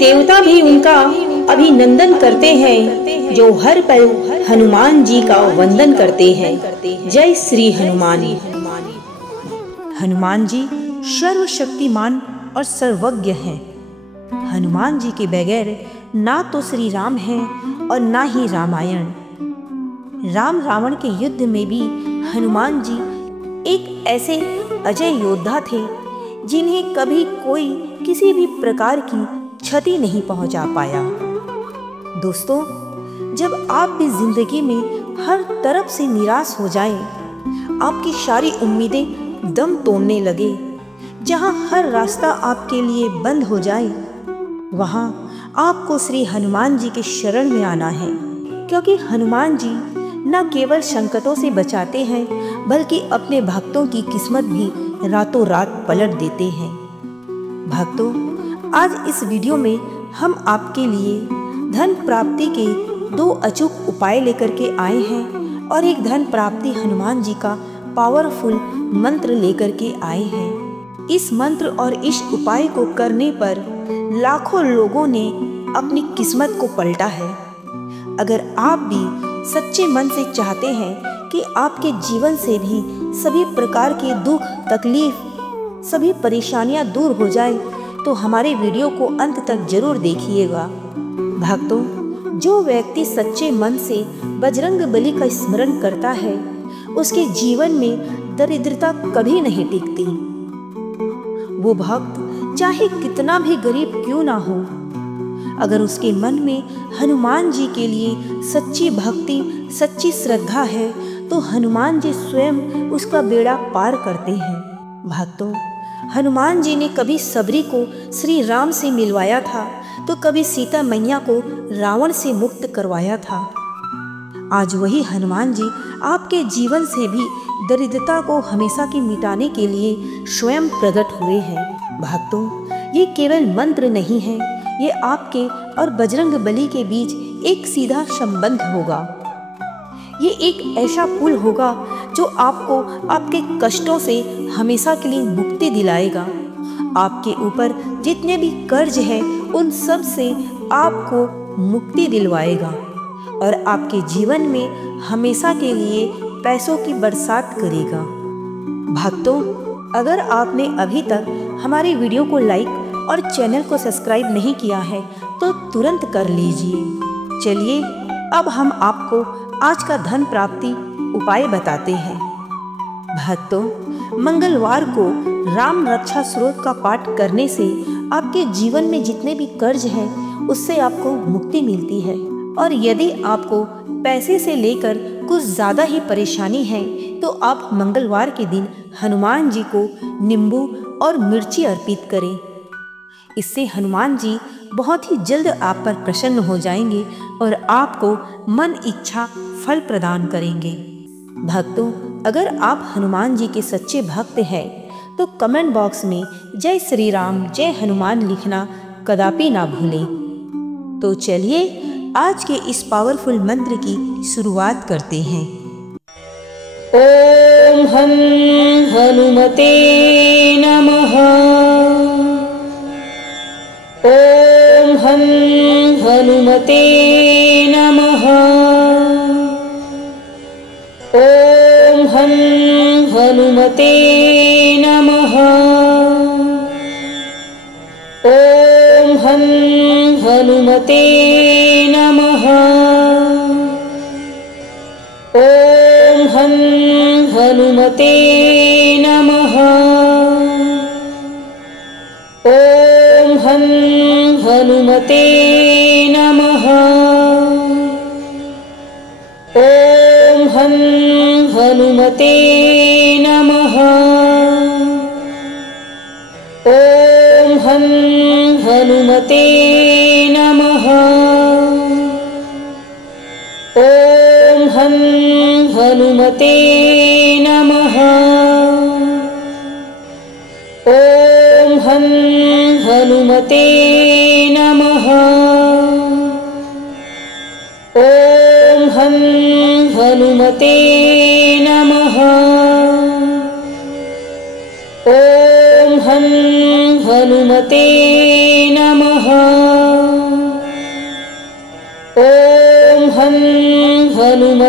देवता भी उनका अभिनंदन करते हैं, जो हर पल हनुमान जी का वंदन करते हैं। जय श्री हनुमान। हनुमान जी सर्वशक्तिमान और सर्वज्ञ हैं। हनुमान जी के बगैर ना तो श्री राम हैं और ना ही रामायण। राम रावण के युद्ध में भी हनुमान जी एक ऐसे अजय योद्धा थे जिन्हें कभी कोई किसी भी प्रकार की क्षति नहीं पहुंचा पाया। दोस्तों, जब आप भी जिंदगी में हर तरफ से निराश हो जाएं, आपकी सारी उम्मीदें दम तोड़ने लगे, जहां हर रास्ता आपके लिए बंद हो जाए, वहां आपको श्री हनुमान जी के शरण में आना है, क्योंकि हनुमान जी न केवल संकटों से बचाते हैं बल्कि अपने भक्तों की किस्मत भी रातों रात पलट देते हैं। भक्तों, आज इस वीडियो में हम आपके लिए धन प्राप्ति के 2 अचूक उपाय लेकर के आए हैं और एक धन प्राप्ति हनुमान जी का पावरफुल मंत्र लेकर के आए हैं। इस मंत्र और इस उपाय को करने पर लाखों लोगों ने अपनी किस्मत को पलटा है। अगर आप भी सच्चे मन से चाहते हैं कि आपके जीवन से भी सभी प्रकार के दुख, तकलीफ, सभी परेशानियां दूर हो जाए, तो हमारे वीडियो को अंत तक जरूर देखिएगा। भक्तों, जो व्यक्ति सच्चे मन से बजरंग बली का स्मरण करता है, उसके जीवन में दरिद्रता कभी नहीं टिकती। वो भक्त चाहे कितना भी गरीब क्यों ना हो, अगर उसके मन में हनुमान जी के लिए सच्ची भक्ति, सच्ची श्रद्धा है, तो हनुमान जी स्वयं उसका बेड़ा पार करते हैं। भक्तों, हनुमान जी ने कभी सबरी को श्री राम से मिलवाया था, तो कभी सीता मैया को रावण से मुक्त करवाया था। आज वही हनुमान जी आपके जीवन से भी दरिद्रता को हमेशा की मिटाने के लिए स्वयं प्रकट हुए हैं। भक्तों, ये केवल मंत्र नहीं है, ये आपके और बजरंग बली के बीच एक सीधा संबंध होगा। ये एक ऐसा पुल होगा जो आपको आपके कष्टों से हमेशा के लिए मुक्ति दिलाएगा। आपके ऊपर जितने भी कर्ज हैं, उन सब से आपको मुक्ति दिलवाएगा और आपके जीवन में हमेशा के लिए पैसों की बरसात करेगा। भक्तों, अगर आपने अभी तक हमारी वीडियो को लाइक और चैनल को सब्सक्राइब नहीं किया है, तो तुरंत कर लीजिए। चलिए, अब हम आपको आज का धन प्राप्ति उपाय बताते हैं। भक्तों, मंगलवार को राम रक्षा स्रोत का पाठ करने से आपके जीवन में जितने भी कर्ज हैं, उससे आपको मुक्ति मिलती है। और यदि आपको पैसे से लेकर कुछ ज़्यादा ही परेशानी है, तो आप मंगलवार के दिन हनुमान जी को नींबू और मिर्ची अर्पित करें। इससे हनुमान जी बहुत ही जल्द आप पर प्रसन्न हो जाएंगे और आपको मन इच्छा फल प्रदान करेंगे। भक्तों, अगर आप हनुमान जी के सच्चे भक्त हैं, तो कमेंट बॉक्स में जय श्री राम, जय हनुमान लिखना कदापि ना भूलें। तो चलिए, आज के इस पावरफुल मंत्र की शुरुआत करते हैं। ओम हम हनुमते नमः। ओम हम हनुमते नमः। ओम हम हनुमते नमः। ओम हम हनुमते नमः। ओम हम हनुमते नमः। ओम हम हनुमते नमः। ओम हम हनुमते नमः। ओम हम हनुमते नमः। ओम हम हनुमते नमः। ओम हम हनुमते नमः। ओम हम हनुमते नमः। ओम हम हनुमते नमः।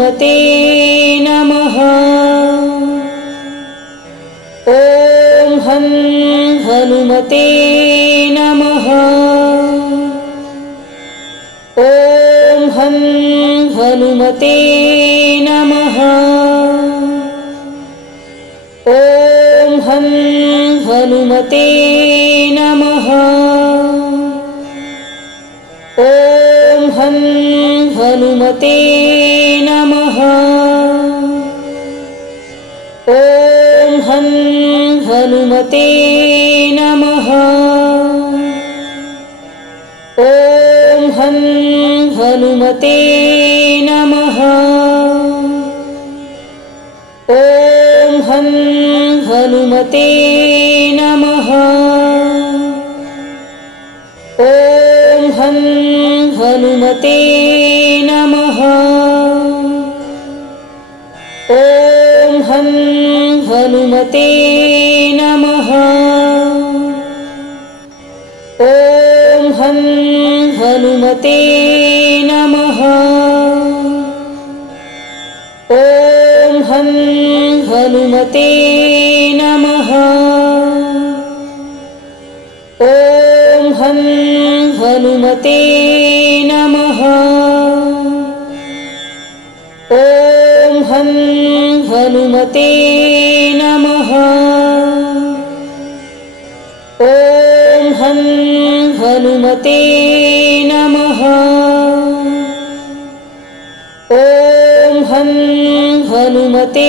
हनुमते नमः। ॐ हं हनुमते नमः। ॐ हं हनुमते नमः। ॐ हं हनुमते नमः। ॐ हं हनुमते नमः। ॐ हं हनुमते नमः। ॐ हं हनुमते नमः। ॐ हं हनुमते नमः। ॐ हं हनुमते नमः। ॐ हं हनुमते नमः। ॐ हं हनुमते नमः। ॐ हं हनुमते नमः। ॐ हं हनुमते नमः। ॐ हं हनुमते नमः। ॐ हं हनुमते नमः। ॐ हं हनुमते